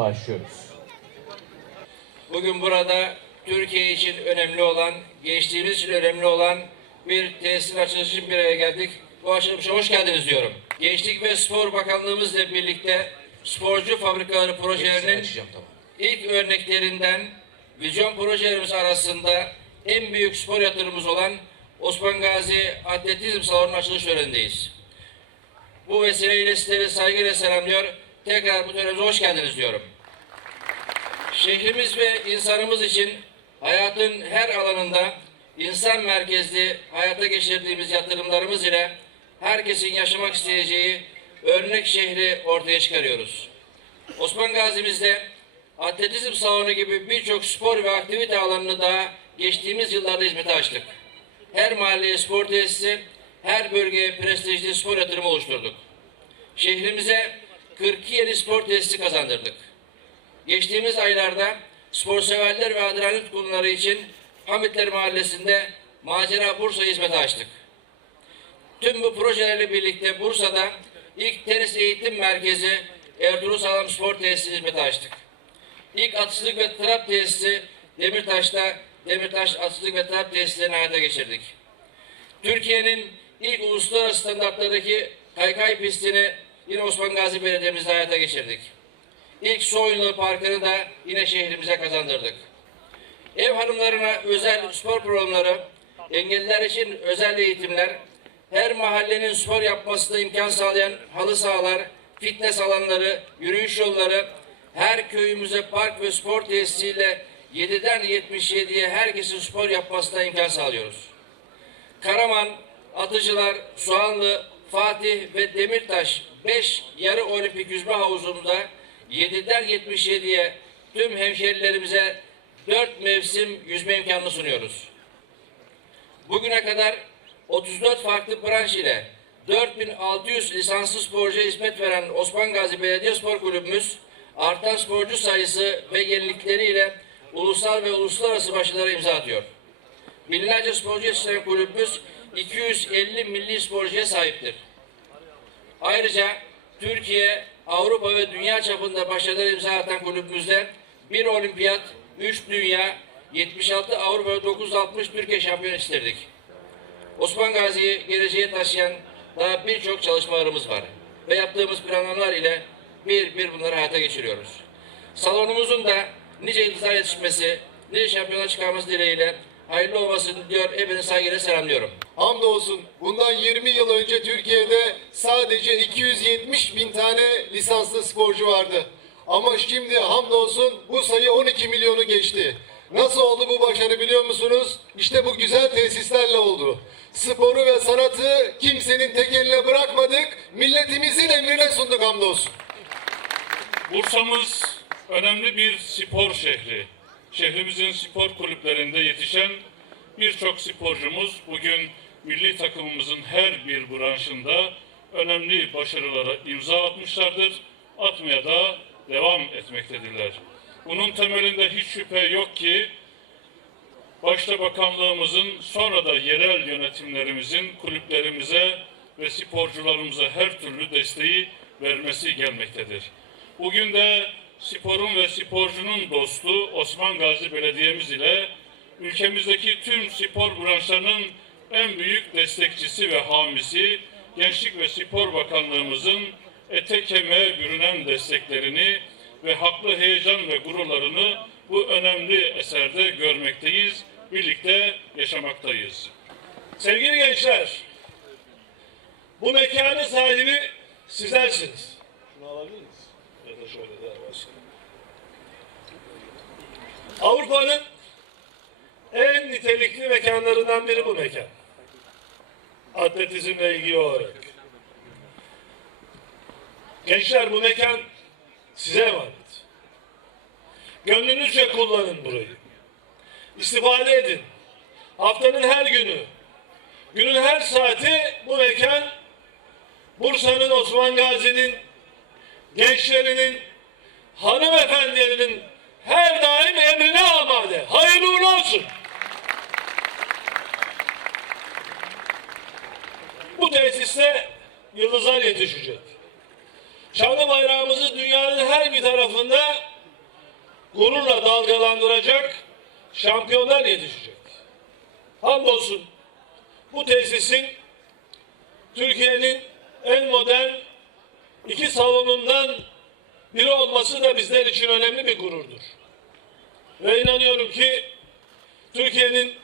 başlıyoruz. Bugün burada Türkiye için önemli olan, gençliğimiz için önemli olan bir tesisin açılışı için bir araya geldik. Bu açılışa hoş geldiniz diyorum. Gençlik ve Spor Bakanlığımızla birlikte sporcu fabrikaları projelerinin ilk örneklerinden vizyon projelerimiz arasında en büyük spor yatırımımız olan Osman Gazi Atletizm Salonu'nun açılış törenindeyiz. Bu vesileyle sizleri saygıyla selamlıyor. Tekrar bu törenimize hoş geldiniz diyorum. Şehrimiz ve insanımız için hayatın her alanında insan merkezli hayata geçirdiğimiz yatırımlarımız ile herkesin yaşamak isteyeceği örnek şehri ortaya çıkarıyoruz. Osman Gazi'mizde atletizm salonu gibi birçok spor ve aktivite alanını daha geçtiğimiz yıllarda hizmete açtık. Her mahalleye spor tesisi, her bölgeye prestijli spor yatırımı oluşturduk. Şehrimize 42 yeni spor tesisi kazandırdık. Geçtiğimiz aylarda sporseverler ve adrenalin tutkunları için Hamitler Mahallesi'nde Macera Bursa hizmeti açtık. Tüm bu projelerle birlikte Bursa'da ilk tenis eğitim merkezi Ertuğrul Sağlam Spor Tesisi hizmeti açtık. İlk atışlık ve trap tesisi Demirtaş'ta Demirtaş Atışlık ve Trap tesislerini hayata geçirdik. Türkiye'nin ilk uluslararası standartlardaki kaykay pistini yine Osman Gazi Belediye'mizde hayata geçirdik. İlk su oyunları parkını da yine şehrimize kazandırdık. Ev hanımlarına özel spor programları, engelliler için özel eğitimler, her mahallenin spor yapmasına imkan sağlayan halı sahalar, fitness alanları, yürüyüş yolları, her köyümüze park ve spor tesisiyle 7'den 77'ye herkesin spor yapmasına imkan sağlıyoruz. Karaman, Atıcılar, Soğanlı, Fatih ve Demirtaş 5 yarı olimpik yüzme havuzunda 7'den 77'ye tüm hemşerilerimize 4 mevsim yüzme imkanını sunuyoruz. Bugüne kadar 34 farklı branş ile 4600 lisanslı sporcuya hizmet veren Osman Gazi Belediye Spor Kulübümüz artan sporcu sayısı ve yenilikleriyle ulusal ve uluslararası başarılara imza atıyor. Binlerce sporcu yetiştiren kulübümüz 250 milli sporcuya sahiptir. Ayrıca Türkiye, Avrupa ve dünya çapında başarılar imza atan kulübümüzde bir olimpiyat, 3 dünya, 76 Avrupa ve 960 Türkiye şampiyonu istirdik. Osman Gazi'yi geleceğe taşıyan daha birçok çalışmalarımız var. Ve yaptığımız planlamalar ile bir bir bunları hayata geçiriyoruz. Salonumuzun da nice yıldızlar yetişmesi, nice şampiyona çıkarması dileğiyle hayırlı olmasını diyor. Hepinizi saygıyla selamlıyorum. Hamdolsun bundan 20 yıl önce Türkiye'de sadece 270 bin tane lisanslı sporcu vardı. Ama şimdi hamdolsun bu sayı 12 milyonu geçti. Nasıl oldu bu başarı biliyor musunuz? İşte bu güzel tesislerle oldu. Sporu ve sanatı kimsenin tek eline bırakmadık. Milletimizin emrine sunduk hamdolsun. Bursa'mız önemli bir spor şehri. Şehrimizin spor kulüplerinde yetişen birçok sporcumuz bugün milli takımımızın her bir branşında önemli başarılara imza atmışlardır. Atmaya da devam etmektedirler. Bunun temelinde hiç şüphe yok ki başta bakanlığımızın sonra da yerel yönetimlerimizin kulüplerimize ve sporcularımıza her türlü desteği vermesi gelmektedir. Bugün de sporun ve sporcunun dostu Osman Gazi Belediye'miz ile ülkemizdeki tüm spor branşlarının en büyük destekçisi ve hamisi Gençlik ve Spor Bakanlığımızın ete kemiğe bürünen desteklerini ve haklı heyecan ve gururlarını bu önemli eserde görmekteyiz, birlikte yaşamaktayız. Sevgili gençler, bu mekanın sahibi sizlersiniz. Şunu alabilir miyiz? Avrupa'nın en nitelikli mekanlarından biri bu mekan. Atletizmle ilgili olarak. Gençler bu mekan size emanet. Gönlünüzce kullanın burayı. İstifade edin. Haftanın her günü, günün her saati bu mekan Bursa'nın Osman Gazi'nin gençlerinin, hanımefendilerinin her daim emrine amade. Hayırlı uğurlu olsun. Bu tesiste yıldızlar yetişecek. Şanlı bayrağımızı dünyanın her bir tarafında gururla dalgalandıracak şampiyonlar yetişecek. Hamdolsun bu tesisin Türkiye'nin en modern iki salonundan biri olması da bizler için önemli bir gururdur. Ve inanıyorum ki Türkiye'nin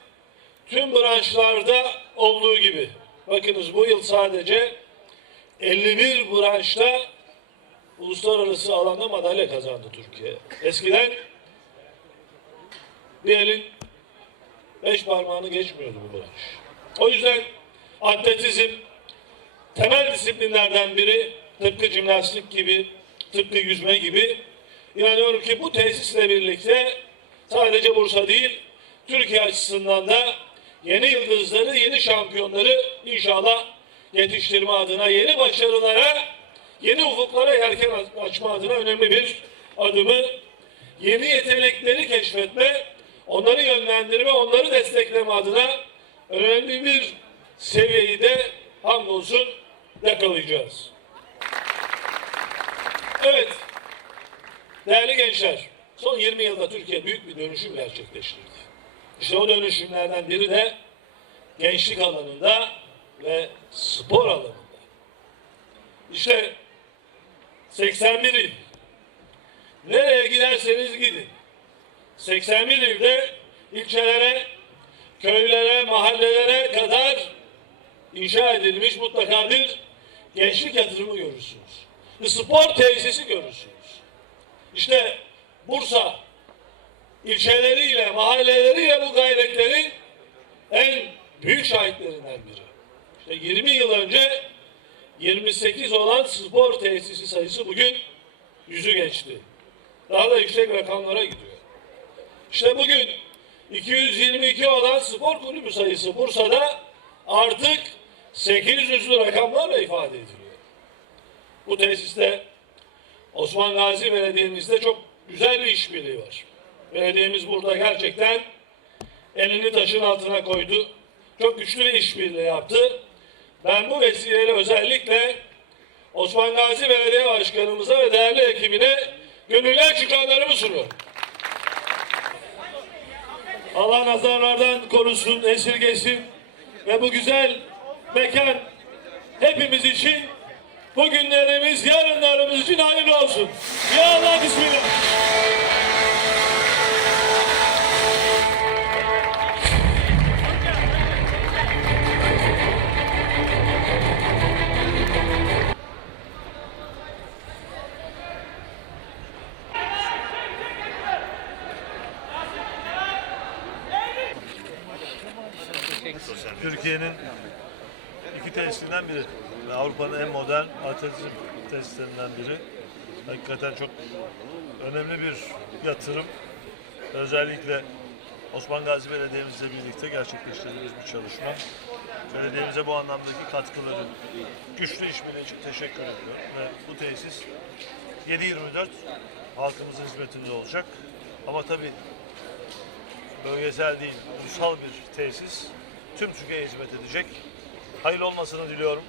tüm branşlarda olduğu gibi bakınız bu yıl sadece 51 branşta uluslararası alanda madalya kazandı Türkiye. Eskiden bir elin beş parmağını geçmiyordu bu branş. O yüzden atletizm temel disiplinlerden biri tıpkı jimnastik gibi, tıpkı yüzme gibi inanıyorum ki bu tesisle birlikte sadece Bursa değil Türkiye açısından da yeni yıldızları, yeni şampiyonları inşallah yetiştirme adına yeni başarılara, yeni ufuklara yelken açma adına önemli bir adımı yeni yetenekleri keşfetme, onları yönlendirme, onları destekleme adına önemli bir seviyeyi de hamdolsun yakalayacağız. Evet, değerli gençler, son 20 yılda Türkiye büyük bir dönüşüm gerçekleştirdi. İşte o dönüşümlerden biri de gençlik alanında ve spor alanında. İşte 81 il. Nereye giderseniz gidin. 81 ilde ilçelere, köylere, mahallelere kadar inşa edilmiş mutlaka bir gençlik yatırımı görürsünüz. Spor tesisi görürsünüz. İşte Bursa ilçeleriyle, mahalleleriyle bu gayretlerin en büyük şahitlerinden biri. İşte 20 yıl önce 28 olan spor tesisi sayısı bugün yüzü geçti. Daha da yüksek rakamlara gidiyor. İşte bugün 222 olan spor kulübü sayısı Bursa'da artık 800'lü rakamlarla ifade ediliyor. Bu tesiste Osman Gazi Belediye'mizde çok güzel bir işbirliği var. Belediyemiz burada gerçekten elini taşın altına koydu. Çok güçlü bir işbirliği yaptı. Ben bu vesileyle özellikle Osman Gazi Belediye Başkanımıza ve değerli ekibine gönüller şükranlarımı sunuyorum. Allah nazarlardan korusun, esirgesin ve bu güzel mekan hepimiz için bugünlerimiz, yarınlarımız için hayırlı olsun. Ya Allah Bismillah. Türkiye'nin iki tesisinden biri. Avrupa'nın en modern atletizm tesislerinden biri. Hakikaten çok önemli bir yatırım. Özellikle Osman Gazi Belediye'mizle birlikte gerçekleştirdiğimiz bir çalışma. Belediyemize bu anlamdaki katkıları, güçlü işbirliği için teşekkür ediyorum. Ve bu tesis 7-24 halkımızın hizmetinde olacak. Ama tabii bölgesel değil, ulusal bir tesis tüm Türkiye'ye hizmet edecek. Hayırlı olmasını diliyorum.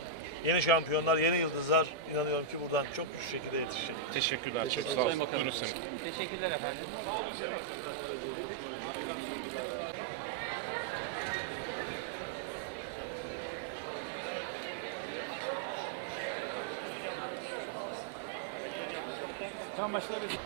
Yeni şampiyonlar, yeni yıldızlar inanıyorum ki buradan çok güçlü şekilde yetişecek. Teşekkürler. Çok sağ olun. Buyurun Teşekkürler efendim. Tamam başlayabiliriz.